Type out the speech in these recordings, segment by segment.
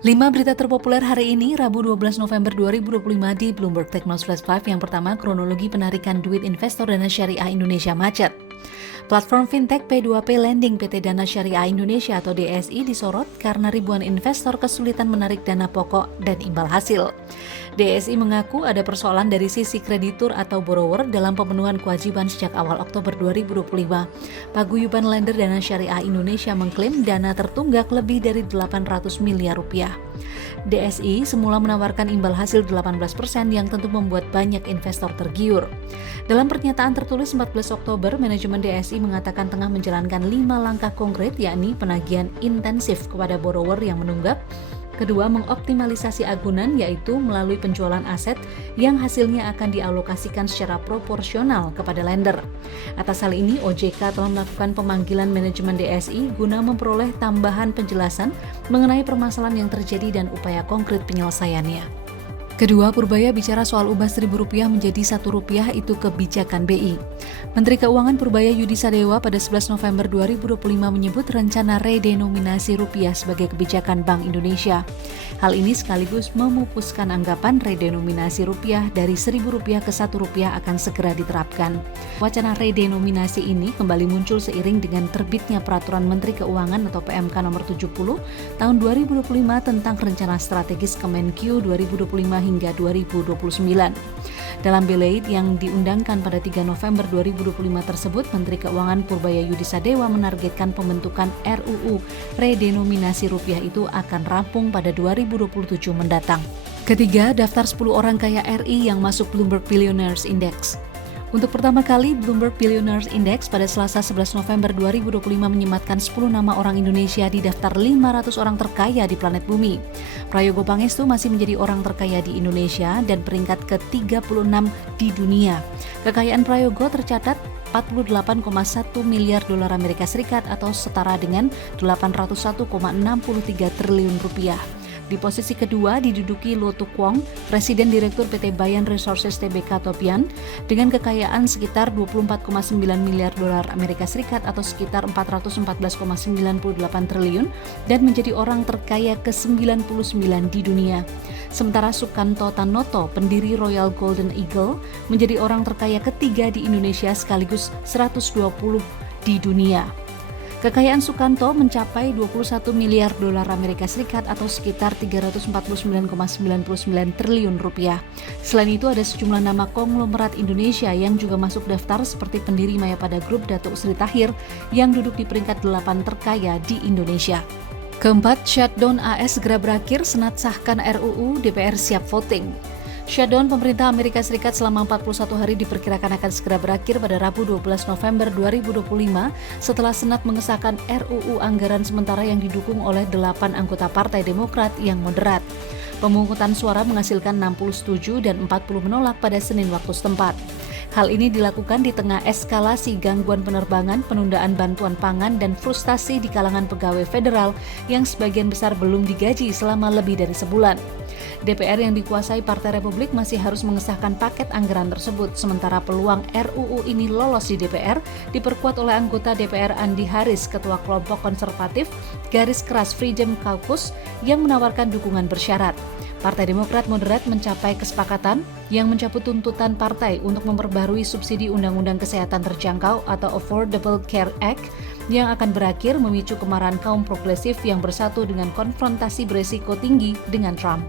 5 berita terpopuler hari ini, Rabu 12 November 2025 di Bloomberg Technos Flash 5. Yang pertama, kronologi penarikan duit investor Dana Syariah Indonesia macet. Platform fintech P2P Lending PT Dana Syariah Indonesia atau DSI disorot karena ribuan investor kesulitan menarik dana pokok dan imbal hasil. DSI mengaku ada persoalan dari sisi kreditur atau borrower dalam pemenuhan kewajiban sejak awal Oktober 2025. Paguyuban lender Dana Syariah Indonesia mengklaim dana tertunggak lebih dari 800 miliar rupiah. DSI semula menawarkan imbal hasil 18% yang tentu membuat banyak investor tergiur. Dalam pernyataan tertulis 14 Oktober, manajemen DSI mengatakan tengah menjalankan 5 langkah konkret, yakni penagihan intensif kepada borrower yang menunggak. Kedua, mengoptimalisasi agunan, yaitu melalui penjualan aset yang hasilnya akan dialokasikan secara proporsional kepada lender. Atas hal ini, OJK telah melakukan pemanggilan manajemen DSI guna memperoleh tambahan penjelasan mengenai permasalahan yang terjadi dan upaya konkret penyelesaiannya. Kedua, Purbaya bicara soal ubah Rp1.000 menjadi Rp1 itu kebijakan BI. Menteri Keuangan Purbaya Yudi Sadewa pada 11 November 2025 menyebut rencana redenominasi rupiah sebagai kebijakan Bank Indonesia. Hal ini sekaligus memupuskan anggapan redenominasi rupiah dari Rp1.000 ke Rp1 akan segera diterapkan. Wacana redenominasi ini kembali muncul seiring dengan terbitnya Peraturan Menteri Keuangan atau PMK nomor 70 tahun 2025 tentang rencana strategis Kemenkyu 2025 hingga 2029. Dalam belait yang diundangkan pada 3 November 2025 tersebut, Menteri Keuangan Purbaya Yudi Sadewa menargetkan pembentukan RUU redenominasi rupiah itu akan rampung pada 2027 mendatang. Ketiga, daftar 10 orang kaya RI yang masuk Bloomberg Billionaires Index. Untuk pertama kali, Bloomberg Billionaires Index pada Selasa 11 November 2025 menyematkan 10 nama orang Indonesia di daftar 500 orang terkaya di planet bumi. Prayogo Pangestu masih menjadi orang terkaya di Indonesia dan peringkat ke-36 di dunia. Kekayaan Prayogo tercatat 48,1 miliar dolar Amerika Serikat atau setara dengan 801,63 triliun rupiah. Di posisi kedua diduduki Lo Tuk Wong, Presiden Direktur PT Bayan Resources Tbk Topian, dengan kekayaan sekitar 24,9 miliar dolar Amerika Serikat atau sekitar 414,98 triliun dan menjadi orang terkaya ke-99 di dunia. Sementara Sukanto Tanoto, pendiri Royal Golden Eagle, menjadi orang terkaya ketiga di Indonesia sekaligus 120 di dunia. Kekayaan Sukanto mencapai 21 miliar dolar Amerika Serikat atau sekitar 349,99 triliun rupiah. Selain itu ada sejumlah nama konglomerat Indonesia yang juga masuk daftar seperti pendiri Mayapada Group Datuk Sri Tahir yang duduk di peringkat 8 terkaya di Indonesia. Keempat, shutdown AS segera berakhir, Senat sahkan RUU, DPR siap voting. Shutdown pemerintah Amerika Serikat selama 41 hari diperkirakan akan segera berakhir pada Rabu 12 November 2025 setelah Senat mengesahkan RUU anggaran sementara yang didukung oleh 8 anggota Partai Demokrat yang moderat. Pemungutan suara menghasilkan 60 setuju dan 40 menolak pada Senin waktu setempat. Hal ini dilakukan di tengah eskalasi gangguan penerbangan, penundaan bantuan pangan, dan frustasi di kalangan pegawai federal yang sebagian besar belum digaji selama lebih dari sebulan. DPR yang dikuasai Partai Republik masih harus mengesahkan paket anggaran tersebut, sementara peluang RUU ini lolos di DPR diperkuat oleh anggota DPR Andi Haris, Ketua Kelompok Konservatif Garis Keras Freedom Caucus, yang menawarkan dukungan bersyarat. Partai Demokrat Moderat mencapai kesepakatan yang mencabut tuntutan partai untuk memperbarui subsidi Undang-Undang Kesehatan Terjangkau atau Affordable Care Act yang akan berakhir memicu kemarahan kaum progresif yang bersatu dengan konfrontasi beresiko tinggi dengan Trump.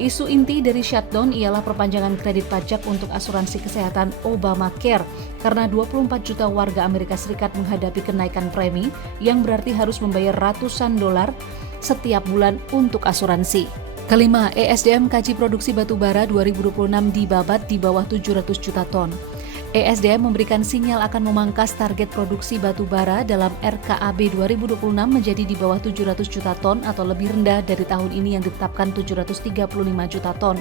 Isu inti dari shutdown ialah perpanjangan kredit pajak untuk asuransi kesehatan Obamacare karena 24 juta warga Amerika Serikat menghadapi kenaikan premi yang berarti harus membayar ratusan dolar setiap bulan untuk asuransi. Kelima, ESDM kaji produksi batubara 2026 dibabat di bawah 700 juta ton. ESDM memberikan sinyal akan memangkas target produksi batubara dalam RKAB 2026 menjadi di bawah 700 juta ton atau lebih rendah dari tahun ini yang ditetapkan 735 juta ton.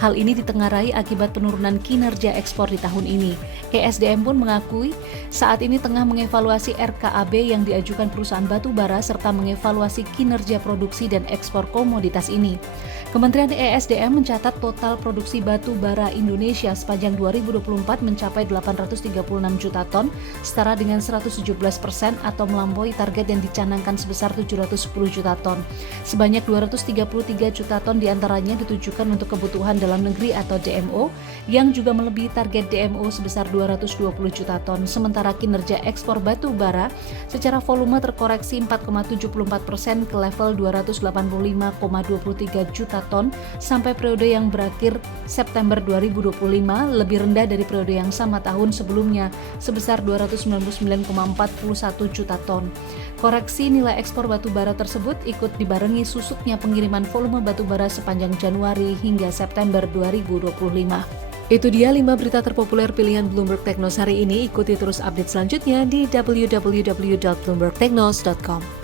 Hal ini ditengarai akibat penurunan kinerja ekspor di tahun ini. ESDM pun mengakui saat ini tengah mengevaluasi RKAB yang diajukan perusahaan batubara serta mengevaluasi kinerja produksi dan ekspor komoditas ini. Kementerian ESDM mencatat total produksi batu bara Indonesia sepanjang 2024 mencapai 836 juta ton, setara dengan 117% atau melampaui target yang dicanangkan sebesar 710 juta ton. Sebanyak 233 juta ton diantaranya ditujukan untuk kebutuhan dalam negeri atau DMO, yang juga melebihi target DMO sebesar 220 juta ton. Sementara kinerja ekspor batu bara secara volume terkoreksi 4,74% ke level 285,23 juta ton sampai periode yang berakhir September 2025, lebih rendah dari periode yang sama tahun sebelumnya sebesar 299,41 juta ton. Koreksi nilai ekspor batu bara tersebut ikut dibarengi susutnya pengiriman volume batu bara sepanjang Januari hingga September 2025. Itu dia 5 berita terpopuler pilihan Bloomberg Technos hari ini. Ikuti terus update selanjutnya di www.bloombergtechnos.com.